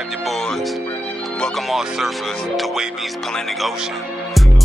Grab your boards. Welcome all surfers to Wavy's Atlantic Ocean.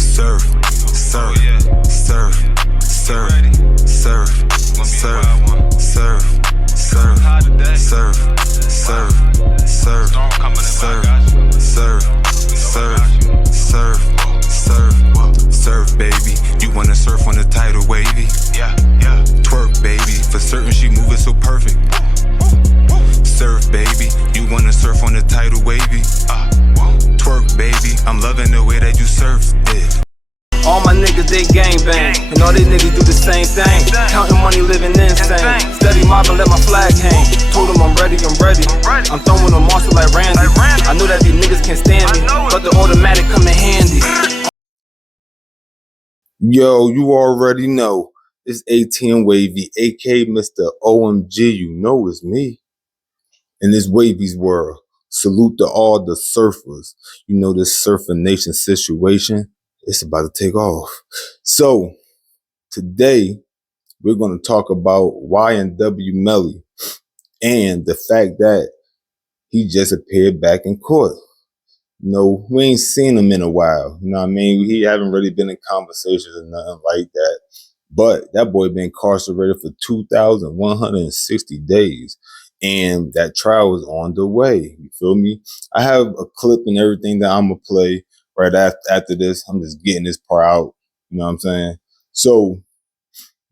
Surf, surf, surf, surf, surf, surf, surf, surf, surf, surf, surf, surf, surf, surf, surf, surf, baby. You wanna surf on the tidal wavy? Yeah. Twerk, baby. For certain, she moving so perfect. Surf, baby. You wanna surf on the tidal wavy? Twerk, baby. I'm loving the way that you surf it. All my niggas, they gangbang, and all they niggas do the same thing. Counting money, living insane. Steady mobbing, let my flag hang. Told them I'm ready. I'm throwing them monster like Randy. I know that these niggas can't stand me, but the automatic come in handy. Yo, you already know. It's ATM Wavy, aka Mr. OMG. You know it's me. In this Wavy's world, salute to all the surfers. You know this Surfer Nation situation, it's about to take off. So, today, we're going to talk about YNW Melly and the fact that he just appeared back in court. No, we ain't seen him in a while. You know what I mean? He haven't really been in conversations or nothing like that. But that boy been incarcerated for 2,160 days. And that trial is on the way. You feel me? I have a clip and everything that I'm going to play right after this. I'm just getting this part out. You know what I'm saying? So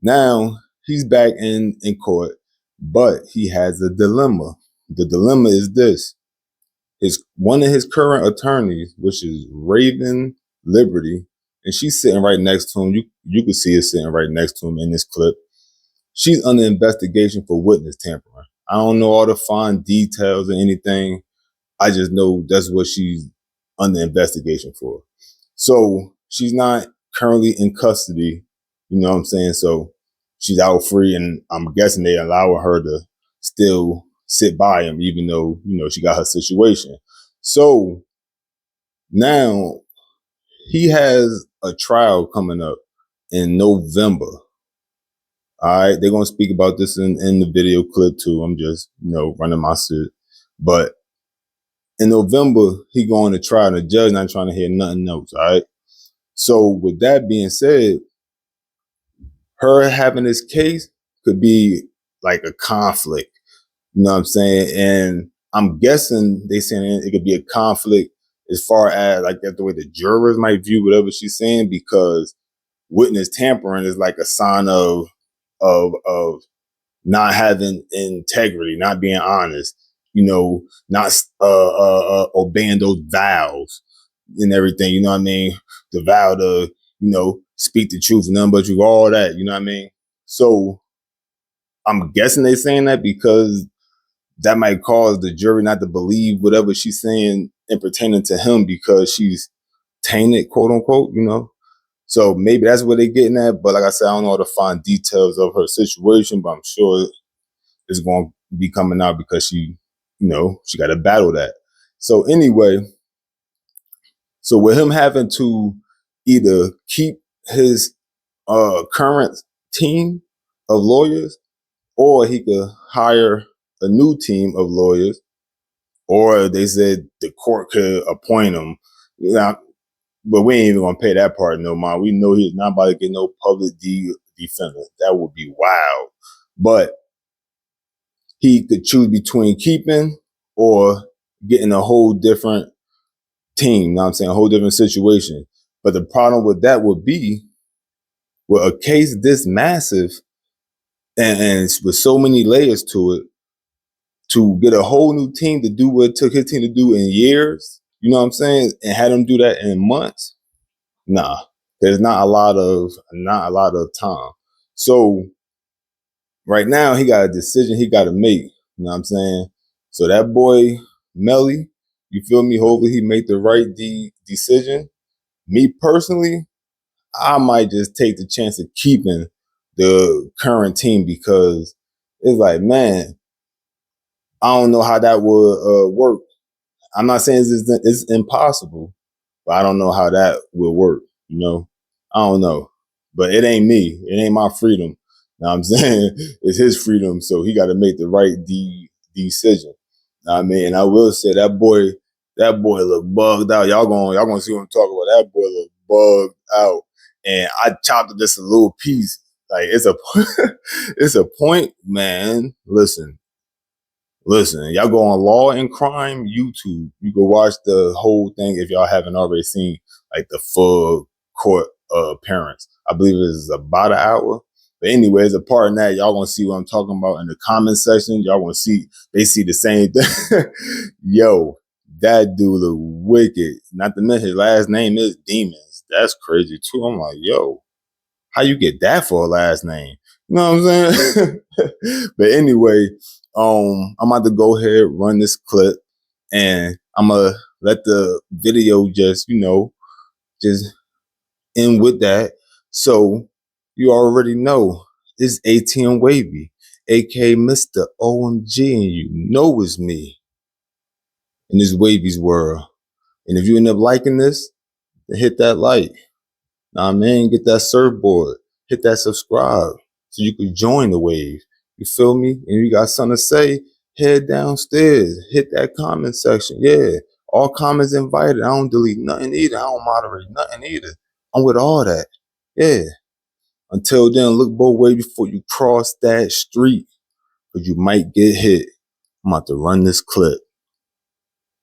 now he's back in court, but he has a dilemma. The dilemma is this. One of his current attorneys, which is Raven Liberty, and she's sitting right next to him. You can see her sitting right next to him in this clip. She's under investigation for witness tampering. I don't know all the fine details or anything. I just know that's what she's under investigation for. So she's not currently in custody. You know what I'm saying? So she's out free, and I'm guessing they allow her to still sit by him, even though, you know, she got her situation. So now he has a trial coming up in November. All right, they're going to speak about this in the video clip too. I'm just, you know, running my shit. But in November, he going to trial, and the judge not trying to hear nothing else, all right? So with that being said, her having this case could be like a conflict, you know what I'm saying? And I'm guessing they saying it could be a conflict as far as like the way the jurors might view whatever she's saying, because witness tampering is like a sign of not having integrity, not being honest, you know, not obeying those vows and everything, you know what I mean? The vow to, you know, speak the truth and nothing but you, all that, you know what I mean? So I'm guessing they're saying that because that might cause the jury not to believe whatever she's saying and pertaining to him because she's tainted, quote unquote, you know? So maybe that's what they're getting at. But like I said, I don't know all the fine details of her situation, but I'm sure it's going to be coming out because she, you know, she got to battle that. So anyway, so with him having to either keep his current team of lawyers, or he could hire a new team of lawyers, or they said the court could appoint him. You know, but we ain't even gonna pay that part no mind. We know he's not about to get no public defender. That would be wild. But he could choose between keeping or getting a whole different team. You know what I'm saying? A whole different situation. But the problem with that would be, with a case this massive and with so many layers to it, to get a whole new team to do what it took his team to do in years, you know what I'm saying, and had him do that in months, nah, there's not a lot of time. So right now he got a decision he got to make, you know what I'm saying? So that boy Melly, you feel me? Hopefully he made the right decision. Me personally, I might just take the chance of keeping the current team, because it's like, man, I don't know how that would work. I'm not saying it's impossible, but I don't know how that will work, you know? I don't know. But it ain't me. It ain't my freedom. Know what I'm saying? It's his freedom, so he got to make the right decision. I mean, I will say that boy look bugged out. Y'all gonna see what I'm talking about. That boy look bugged out. And I chopped up just a little piece. Like it's a it's a point, man. Listen, y'all go on Law and Crime YouTube. You can watch the whole thing if y'all haven't already seen like the full court appearance. I believe it is about an hour. But anyway, as a part of that, y'all gonna see what I'm talking about in the comment section. Y'all gonna see, they see the same thing. Yo, that dude look wicked. Not to mention his last name is Demons. That's crazy too. I'm like, yo, how you get that for a last name? You know what I'm saying? But anyway, I'm about to go ahead, run this clip, and I'm gonna let the video just, just end with that. So you already know it's ATM Wavy, aka Mr. OMG, and you know it's me in this Wavy's world. And if you end up liking this, then hit that like. Nah, man, get that surfboard, hit that subscribe so you can join the wave. You feel me? And you got something to say, head downstairs, hit that comment section. Yeah, all comments invited. I don't delete nothing either. I don't moderate nothing either. I'm with all that. Yeah. Until then, look both ways before you cross that street, because you might get hit. I'm about to run this clip.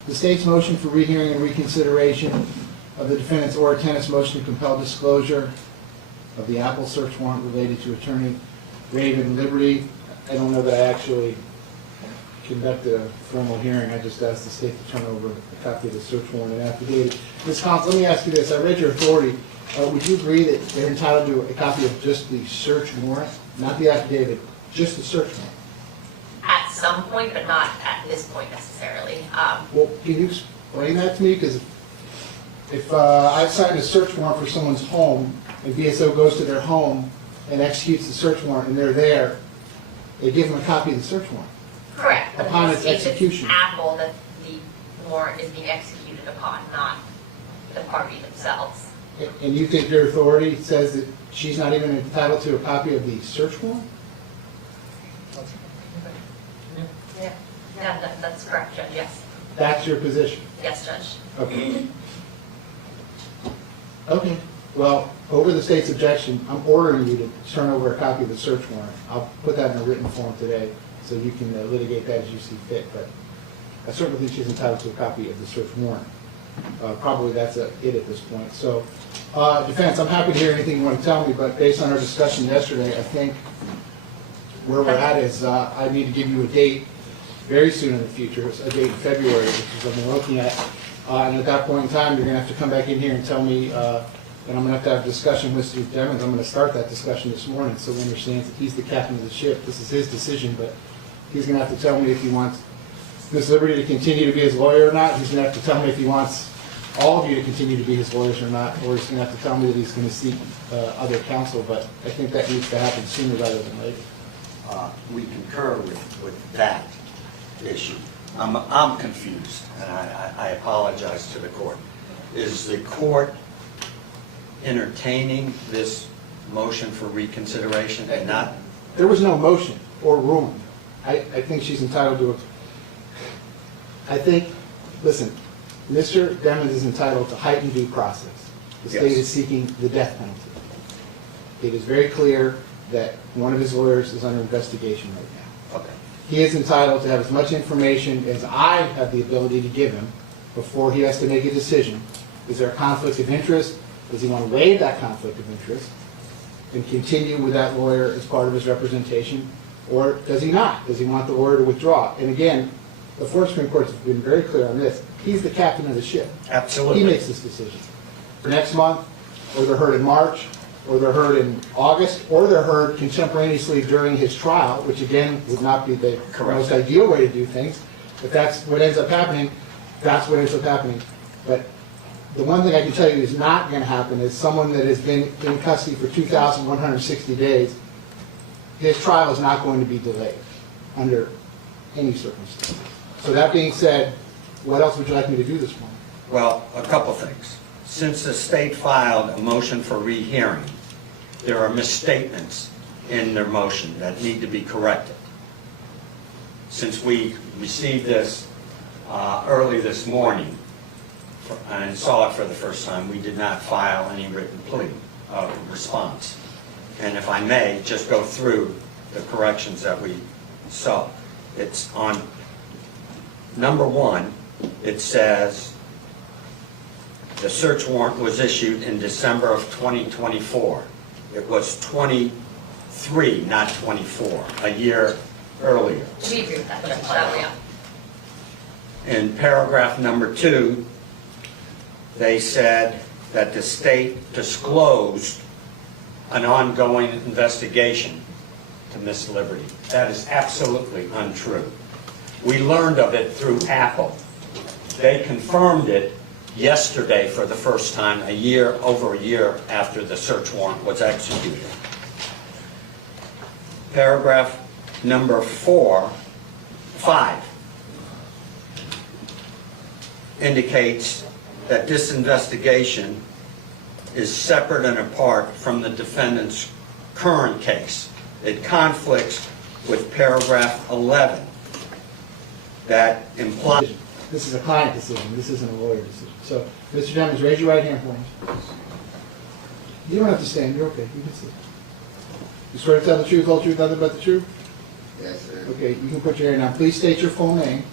The state's motion for rehearing and reconsideration of the defendant's or tenant's motion to compel disclosure of the Apple search warrant related to attorney Raven Liberty. I don't know that I actually conducted a formal hearing. I just asked the state to turn over a copy of the search warrant and affidavit. Ms. Collins, let me ask you this. I read your authority. Would you agree that they're entitled to a copy of just the search warrant, not the affidavit, just the search warrant? At some point, but not at this point necessarily. Well, can you explain that to me? Because if I sign a search warrant for someone's home and BSO goes to their home and executes the search warrant and they're there, they give them a copy of the search warrant. Correct. But Upon in its this case, execution. It's Apple that the warrant is being executed upon, not the party themselves. And you think your authority says that she's not even entitled to a copy of the search warrant? Yeah, that's correct, Judge, yes. That's your position? Yes, Judge. Okay. Okay. Well, over the state's objection, I'm ordering you to turn over a copy of the search warrant. I'll put that in a written form today so you can litigate that as you see fit. But I certainly think she's entitled to a copy of the search warrant. Probably that's it at this point. So, defense, I'm happy to hear anything you want to tell me, but based on our discussion yesterday, I think where we're at is I need to give you a date very soon in the future, a date in February, which is what we're looking at. And at that point in time, you're going to have to come back in here and tell me, and I'm going to have a discussion with Mr. Demons. I'm going to start that discussion this morning so he understands that he's the captain of the ship. This is his decision, but he's going to have to tell me if he wants Ms. Liberty to continue to be his lawyer or not. He's going to have to tell me if he wants all of you to continue to be his lawyers or not, or he's going to have to tell me that he's going to seek other counsel, but I think that needs to happen sooner rather than later. We concur with that issue. I'm confused, and I apologize to the court. Is the court entertaining this motion for reconsideration and not? There was no motion or ruling. I think she's entitled to listen, Mr. Demons is entitled to heightened due process. The state is seeking the death penalty. It is very clear that one of his lawyers is under investigation right now. Okay. He is entitled to have as much information as I have the ability to give him before he has to make a decision. Is there a conflict of interest? Does he want to waive that conflict of interest and continue with that lawyer as part of his representation? Or does he not? Does he want the lawyer to withdraw? And again, the Florida Supreme Court has been very clear on this. He's the captain of the ship. Absolutely. He makes this decision. For next month, or they're heard in March, or they're heard in August, or they're heard contemporaneously during his trial, which again would not be the most ideal way to do things. If that's what ends up happening, that's what ends up happening. But the one thing I can tell you is not going to happen is someone that has been in custody for 2,160 days, his trial is not going to be delayed under any circumstance. So that being said, what else would you like me to do this morning? Well, a couple things. Since the state filed a motion for rehearing, there are misstatements in their motion that need to be corrected. Since we received this early this morning and saw it for the first time. We did not file any written plea response. And if I may, just go through the corrections that we saw. It's on number 1, it says the search warrant was issued in December of 2024. It was 23, not 24, a year earlier. We agree with that, that way up. In paragraph number 2, they said that the state disclosed an ongoing investigation to Miss Liberty. That is absolutely untrue. We learned of it through Apple. They confirmed it yesterday for the first time, over a year after the search warrant was executed. Paragraph number 5 indicates that this investigation is separate and apart from the defendant's current case. It conflicts with paragraph 11 that implies... This is a client decision, this isn't a lawyer decision. So, Mr. Demons, raise your right hand for me. You don't have to stand, you're okay, you can sit. You swear to tell the truth, whole truth, nothing but the truth? Yes, sir. Okay, you can put your hand down. Please state your full name.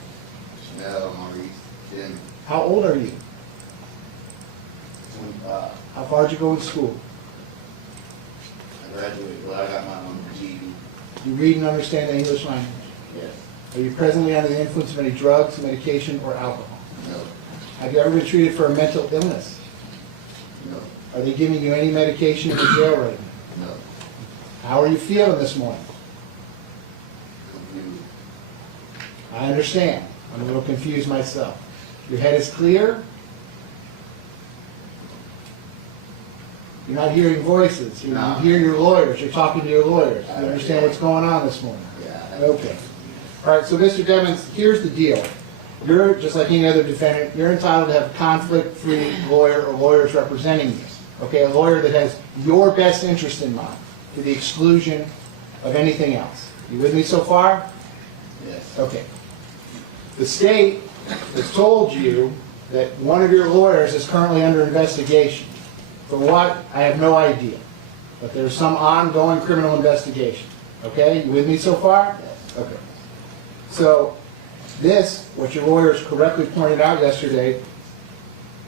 Jamell Maurice Demons, How old are you? 25. How far did you go in school? I graduated, well, I got my own GED. You read and understand the English language? Yes. Are you presently under the influence of any drugs, medication, or alcohol? No. Have you ever been treated for a mental illness? No. Are they giving you any medication in the jail right now? No. How are you feeling this morning? Confused. I understand. I'm a little confused myself. Your head is clear? You're not hearing voices. You No. hear your lawyers. You're talking to your lawyers. You understand what's going on this morning? Yeah. Okay. All right, so Mr. Demons, here's the deal. You're, just like any other defendant, you're entitled to have a conflict-free lawyer or lawyers representing you. Okay, a lawyer that has your best interest in mind to the exclusion of anything else. You with me so far? Yes. Okay. The state has told you that one of your lawyers is currently under investigation. For what? I have no idea. But there's some ongoing criminal investigation. Okay? You with me so far? Yes. Okay. So, this, what your lawyers correctly pointed out yesterday,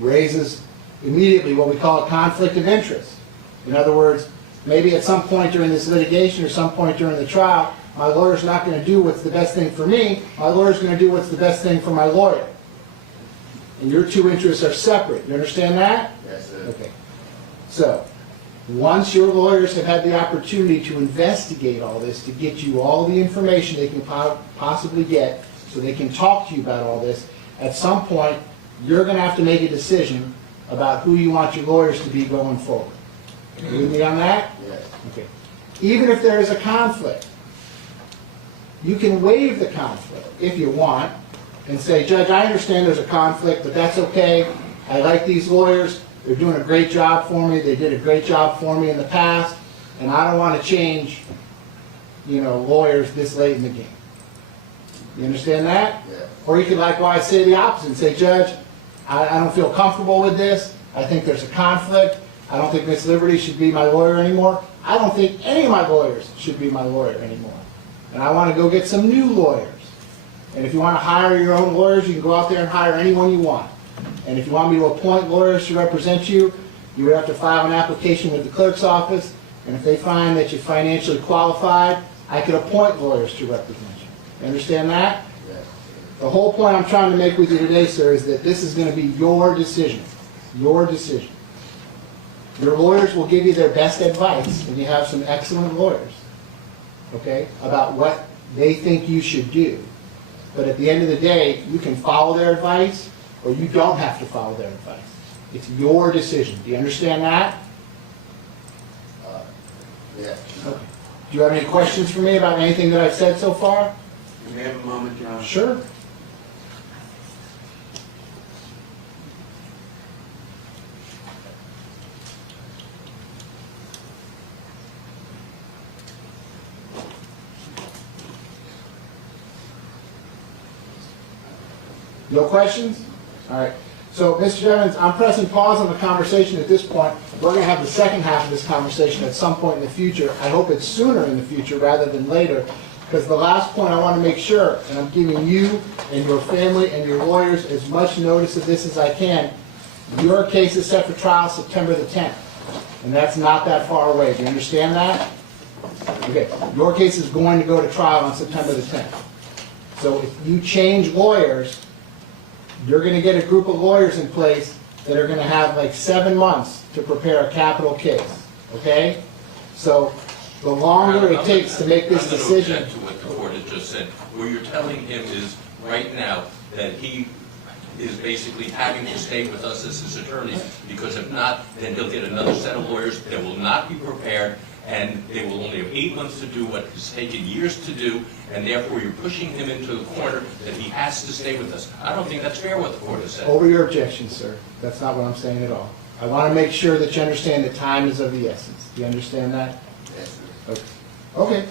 raises immediately what we call a conflict of interest. In other words, maybe at some point during this litigation or some point during the trial, my lawyer's not going to do what's the best thing for me, my lawyer's going to do what's the best thing for my lawyer. And your two interests are separate. You understand that? Yes, sir. Okay. So, once your lawyers have had the opportunity to investigate all this, to get you all the information they can possibly get, so they can talk to you about all this, at some point, you're going to have to make a decision about who you want your lawyers to be going forward. You with me on that? Yes. Okay. Even if there is a conflict, you can waive the conflict if you want and say, Judge, I understand there's a conflict, but that's okay. I like these lawyers. They're doing a great job for me. They did a great job for me in the past, and I don't want to change, lawyers this late in the game. You understand that? Yes. Or you could likewise say the opposite and say, Judge, I don't feel comfortable with this. I think there's a conflict. I don't think Miss Liberty should be my lawyer anymore. I don't think any of my lawyers should be my lawyer anymore. And I want to go get some new lawyers. And if you want to hire your own lawyers, you can go out there and hire anyone you want. And if you want me to appoint lawyers to represent you, you would have to file an application with the clerk's office. And if they find that you're financially qualified, I could appoint lawyers to represent you. You understand that? Yes. The whole point I'm trying to make with you today, sir, is that this is going to be your decision. Your decision. Your lawyers will give you their best advice, and you have some excellent lawyers, okay, about what they think you should do. But at the end of the day, you can follow their advice, or you don't have to follow their advice. It's your decision. Do you understand that? Yes. Okay. Do you have any questions for me about anything that I've said so far? Do we have a moment, Your Honor? Sure. No questions? All right. So, Mr. Jennings, I'm pressing pause on the conversation at this point. We're going to have the second half of this conversation at some point in the future. I hope it's sooner in the future rather than later, because the last point I want to make sure, and I'm giving you and your family and your lawyers as much notice of this as I can, your case is set for trial September the 10th, and that's not that far away. Do you understand that? Okay. Your case is going to go to trial on September the 10th. So if you change lawyers, you're going to get a group of lawyers in place that are going to have like 7 months to prepare a capital case, okay? So the longer it takes to make this decision... I'm going to object to what the court has just said. What you're telling him is, right now, that he is basically having to stay with us as his attorney, because if not, then he'll get another set of lawyers that will not be prepared, and they will only have 8 months to do what has taken years to do, and therefore you're pushing him into the corner that he has to stay with us. I don't think that's fair what the court has said. Over your objection, sir. That's not what I'm saying at all. I want to make sure that you understand that time is of the essence. Do you understand that? Yes, sir. Okay. Okay.